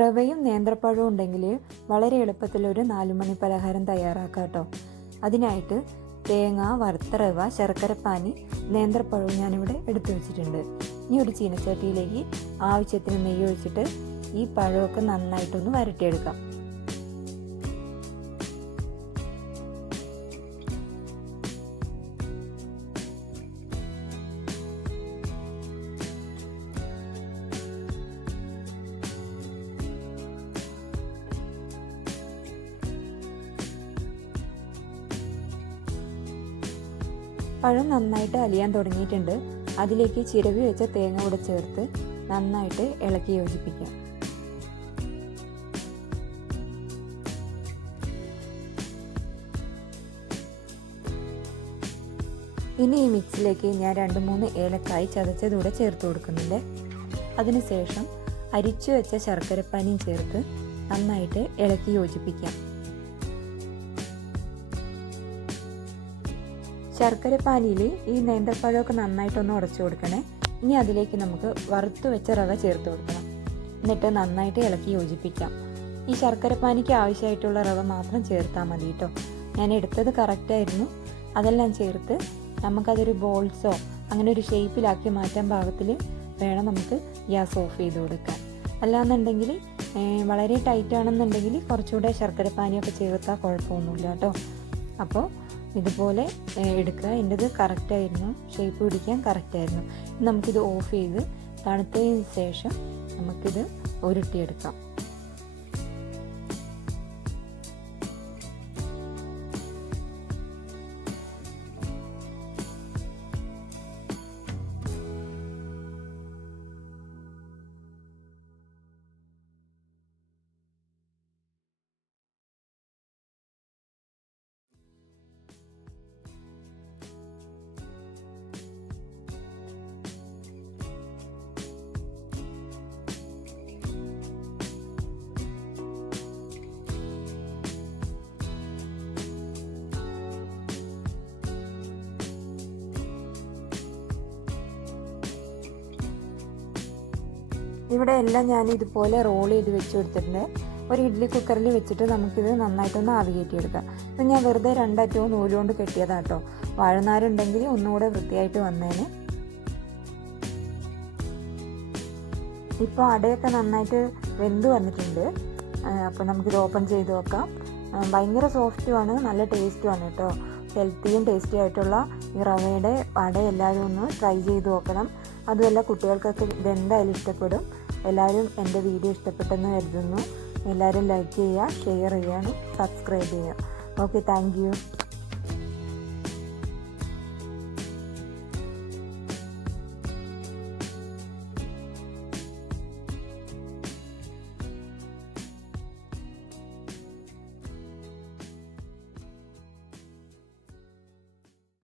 റവയും നേന്ത്രപ്പഴവും ഉണ്ടെങ്കിൽ വളരെ എളുപ്പത്തിൽ ഒരു 4 മണി പലഹാരം തയ്യാറാക്കാം കേട്ടോ. അതിനായിട്ട് തേങ്ങ, വറുത്ത റവ, ശർക്കരപ്പാനി, നേന്ത്രപ്പഴവും ഞാനിവിടെ എടുത്തു വെച്ചിട്ടുണ്ട്. ഇനി ഒരു ചീനച്ചട്ടിയിലേക്ക് ആവശ്യത്തിന് നെയ്യ് ഒഴിച്ചിട്ട് ഈ പഴമൊക്കെ നന്നായിട്ടൊന്ന് വരട്ടിയെടുക്കാം. പഴം നന്നായിട്ട് അലിയാൻ തുടങ്ങിയിട്ടുണ്ട്. അതിലേക്ക് ചിരവി വെച്ച തേങ്ങ കൂടെ ചേർത്ത് നന്നായിട്ട് ഇളക്കി യോജിപ്പിക്കാം. ഇനി ഈ മിക്സിലേക്ക് ഞാൻ 2-3 ഏലക്കായ് ചതച്ചതൂടെ ചേർത്ത് കൊടുക്കുന്നുണ്ട്. അതിനുശേഷം അരിച്ചു വെച്ച ശർക്കരപ്പാനിയും ചേർത്ത് നന്നായിട്ട് ഇളക്കി യോജിപ്പിക്കാം. ശർക്കരപ്പാനിയിൽ ഈ നേന്ത്രപ്പഴമൊക്കെ നന്നായിട്ടൊന്ന് ഉടച്ചു കൊടുക്കണേ. ഇനി അതിലേക്ക് നമുക്ക് വറുത്തു വെച്ച റവ ചേർത്ത് കൊടുക്കണം. എന്നിട്ട് നന്നായിട്ട് ഇളക്കി യോജിപ്പിക്കാം. ഈ ശർക്കരപ്പാനിക്ക് ആവശ്യമായിട്ടുള്ള റവ മാത്രം ചേർത്താൽ മതി കേട്ടോ. ഞാൻ എടുത്തത് കറക്റ്റായിരുന്നു. അതെല്ലാം ചേർത്ത് നമുക്കതൊരു ബോൾസോ അങ്ങനെ ഒരു ഷേപ്പിലാക്കി മാറ്റാൻ പാകത്തിൽ വേണം നമുക്ക് ഗ്യാസ് ഓഫ് ചെയ്ത് കൊടുക്കാൻ. അല്ലാന്നുണ്ടെങ്കിൽ വളരെ ടൈറ്റ് ആണെന്നുണ്ടെങ്കിൽ കുറച്ചുകൂടെ ശർക്കരപ്പാനിയൊക്കെ ചേർത്താൽ കുഴപ്പമൊന്നുമില്ല കേട്ടോ. അപ്പോൾ ഇതുപോലെ എടുക്കുക. എൻ്റെത് കറക്റ്റായിരുന്നു, ഷേപ്പ് പിടിക്കാൻ കറക്റ്റായിരുന്നു. നമുക്കിത് ഓഫ് ചെയ്ത് തണുത്തതിന് ശേഷം നമുക്കിത് ഉരുട്ടിയെടുക്കാം. ഇവിടെ എല്ലാം ഞാൻ ഇതുപോലെ റോൾ ചെയ്ത് വെച്ച് കൊടുത്തിട്ടുണ്ട്. ഒരു ഇഡ്ഡലി കുക്കറിൽ വെച്ചിട്ട് നമുക്കിത് നന്നായിട്ടൊന്ന് ആവി കയറ്റിയെടുക്കാം. ഇപ്പം ഞാൻ വെറുതെ 2 അറ്റവും നൂലുകൊണ്ട് കെട്ടിയതാണ് കേട്ടോ. വാഴനാരുണ്ടെങ്കിൽ ഒന്നുകൂടെ വൃത്തിയായിട്ട് വന്നേനെ. ഇപ്പോൾ അടയൊക്കെ നന്നായിട്ട് വെന്ത് വന്നിട്ടുണ്ട്. അപ്പോൾ നമുക്കിത് ഓപ്പൺ ചെയ്ത് നോക്കാം. ഭയങ്കര സോഫ്റ്റുമാണ്, നല്ല ടേസ്റ്റുമാണ് കേട്ടോ. ഹെൽത്തിയും ടേസ്റ്റി ആയിട്ടുള്ള ഈ റവയുടെ അട എല്ലാവരും ഒന്ന് ട്രൈ ചെയ്ത് നോക്കണം. അതുമല്ല കുട്ടികൾക്കൊക്കെ ഇതെന്തായാലും ഇഷ്ടപ്പെടും. എല്ലാവരും എൻ്റെ വീഡിയോ ഇഷ്ടപ്പെട്ടെന്ന് കരുതുന്നു. എല്ലാവരും ലൈക്ക് ചെയ്യുക, ഷെയർ ചെയ്യാനും സബ്സ്ക്രൈബ് ചെയ്യുക. Okay, thank you.